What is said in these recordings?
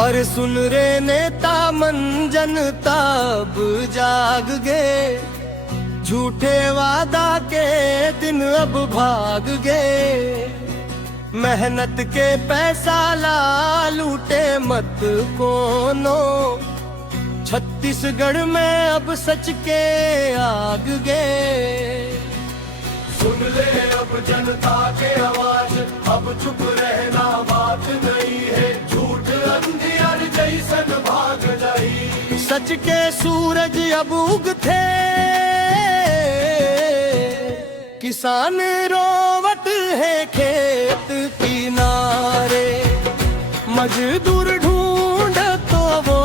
अरे सुन रे नेता मन जनता अब जाग गए, झूठे वादा के दिन अब भाग गए। मेहनत के पैसा ला लूटे मत कोनो, छत्तीसगढ़ में अब सच के आग गए। सुन ले अब जनता के आवाज, अब चुप रहना बात नहीं है, झूठ अंधियार जैसन भाग जाई। सच के सूरज अब उगथे, किसान रोवत है खेत किनारे, मजदूर ढूंढ तो वो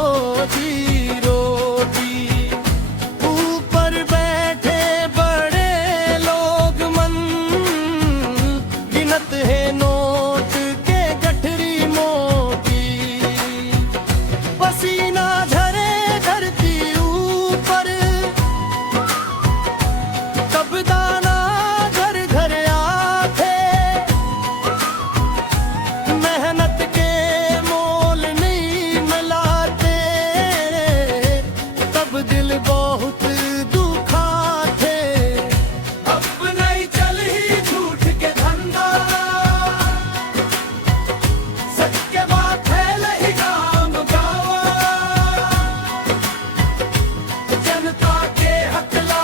जी रोटी। ऊपर बैठे बड़े लोग मन गिनत है नोट के गठरी मोटी। पसीना झरे धरती ऊपर, तब दाना बहुत दुखाते। अब नहीं चल ही झूठ के धंधा, सच के बात है नहीं काम गावा। जनता के हकला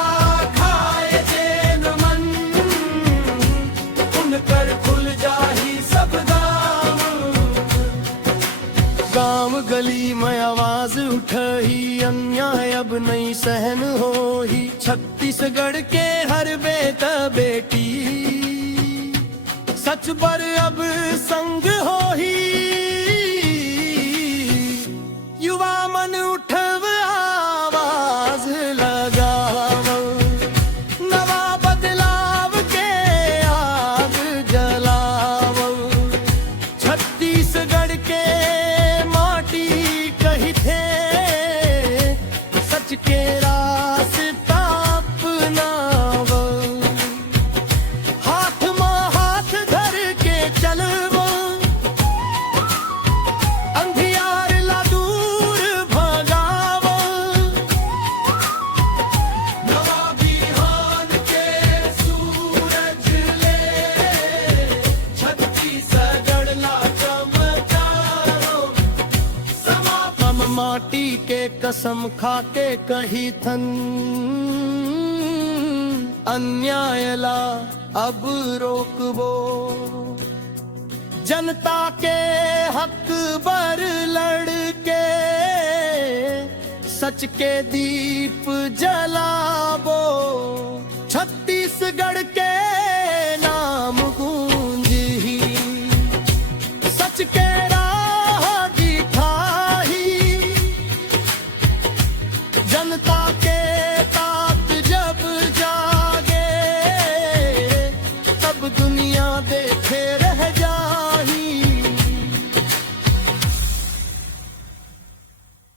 खाए जेन मन, उनकर खुल जाही सब दाम। गांव गली में आवाज उठही, अन्याय अब नहीं सहन हो ही। छत्तीसगढ़ के हर बेटा बेटी सच पर अब संग हो ही। युवा मन उठव आवाज लगाव, नवा बदलाव के आग जलाव। छत्तीसगढ़ के माटी कही थे, सच के रास्ता अपनाव। हाथ में हाथ धर के चलवो, अंधियार ला दूर भगाव। नवा बिहान के सूरज ले, छत्तीसगढ़ ला चमकाओ। समापम माटी के कसम खाके कही थन, अन्याय ला अब रोकबो। जनता के हक बर लड़के, सच के दीप जलाबो। छत्तीसगढ़ के